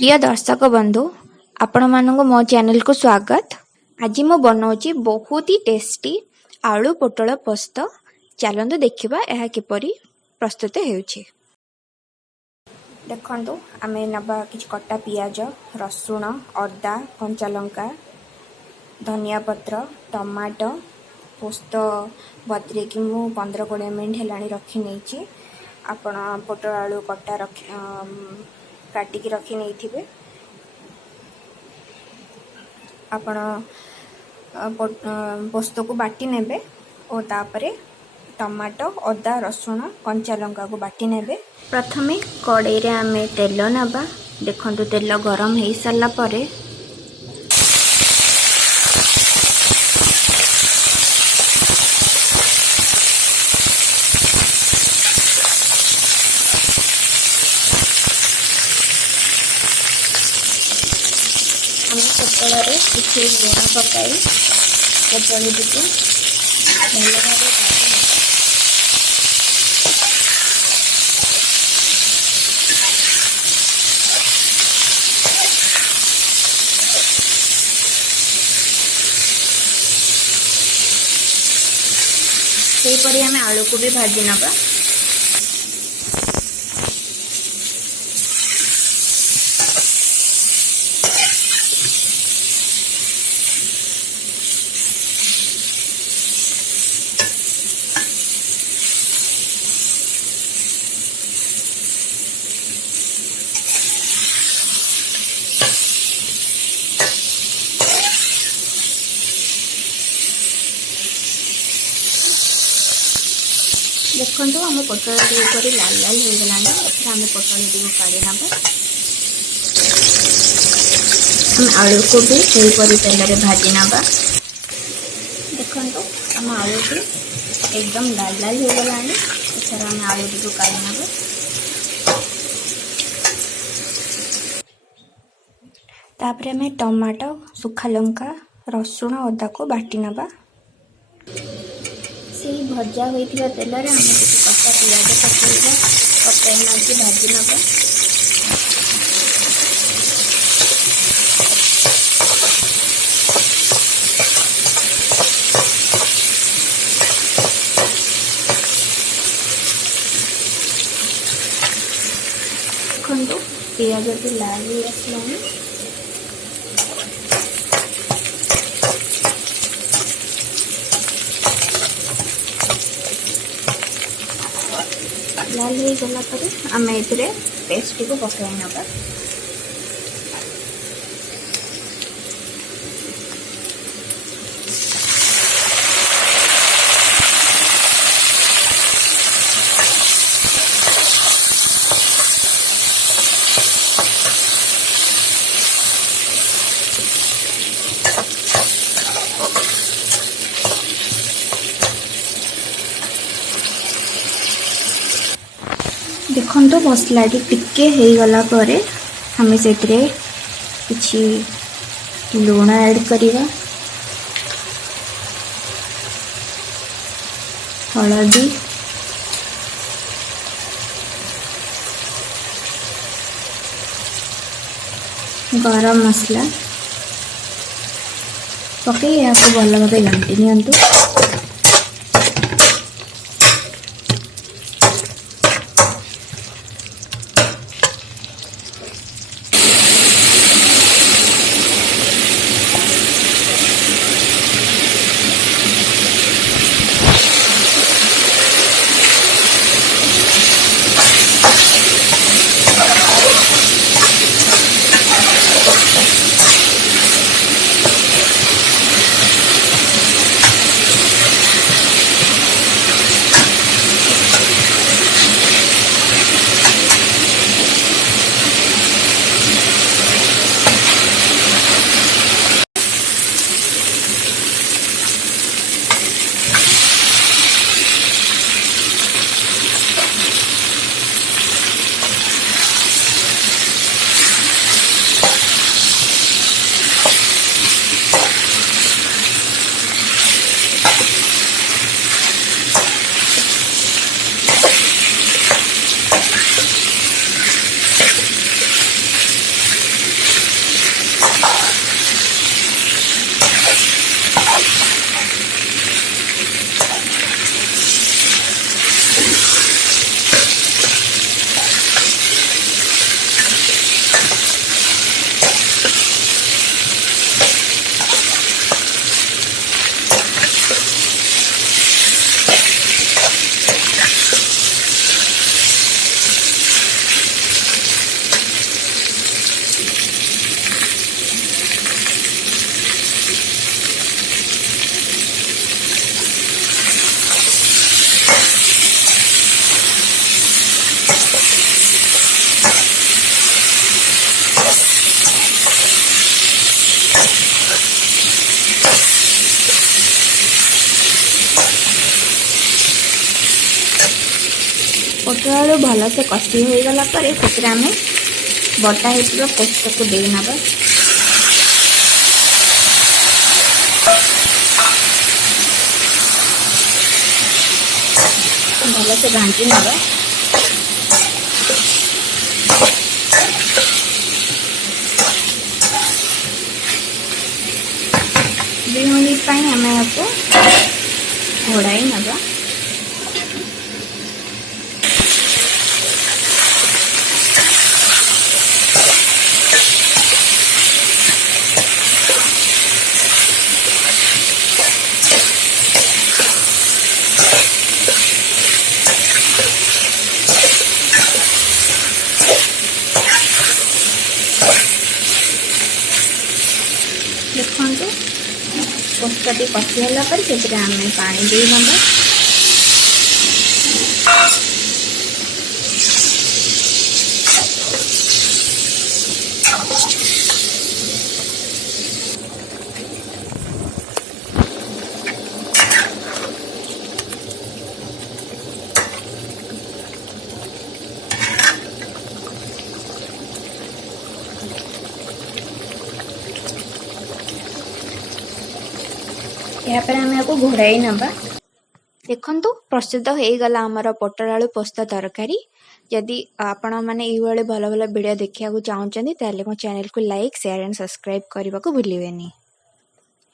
प्रिय दर्शक बंधु आपण मानक मो चैनल को स्वागत। आज मु बनाऊँगी बहुत ही टेस्टी आलू पोटल पोस्त। चलतु देखा यह किपरि प्रस्तुत होउछि। देखंतु आमे नबा किछ कटा पियाज, रसुण, अदा, कंचा लंका, धनिया पत्र, टमाटो, पोस्त बतरे कि मु 15-20 मिनट हेलाणी रखी नहीं। आपण पोटल आलू कटा काटिकी रखी नहीं थे। आपण पोस्त को बाटी नेबे और तापरे टमाटो, अदा, रसुण, कंचा लंका को बाटी नेबे। प्रथमे कड़ाई रे आमे तेल नबा। देखंतु तेल गरम हो सारा परे पोटल किसी लुण पकाई पोटल को भल भाव सेहीपरि आम आलू को भी भाजी नबा। देखो आम पोटल लाल लाल हो गलानी। आम पोटल काढ़ी नबा। आम आलू को भी सहीपरि तेल रे भाजी नबा। देखो आम आलू भी एकदम लाल लाल हो गलानी। आम आलू को काढ़ी नबा। तापर आम टमाटो, सुखा लंका, रसुण, अदा को बाटी नबा। से भजा होता तेल आम किसी कटा पियाज पकड़ा पकाई मारिकी भाजी नबा। देखो पियाज भी लाल हो आसलानी। लाल हो गला पर आम ए पेस्ट को पकाई नबा। देखो मसला टिके हो गला पर हमें से किसी लुण ऐड करिवा, हलदी, गरम मसला पकई या भल भाव घाटी नियंतु। ପୋଟଳ ଆଳୁ ଭଲସେ କଷି ହୋଇଗଲା ପରେ ସେଥିରେ ଆମେ ବଟା ହେଇଥିବା ପୋସ୍ତକୁ ଦେଇ ନେବା। ଭଲସେ ଘାଣ୍ଟି ନେବା। 2 ମିନିଟ୍ ପାଇଁ ଆମେ ୟାକୁ ଘୋଡ଼ାଇ ନେବା। ଦେଖନ୍ତୁ ପୋସ୍ତଟି କଷି ହେଲା ପରେ ସେଥିରେ ଆମେ ପାଣି ଦେଇ ନେବା। यापर आम या घोड़ाई नवा। देखंतु प्रस्तुत हो गला आमर पोटल आलू पोस्त तरकारी। यदि आपण मैंने ये भल भल वीडियो देखा चाहते हैं मो चैनल को लाइक शेयर एंड सब्सक्राइब करने को भूलिए नहीं।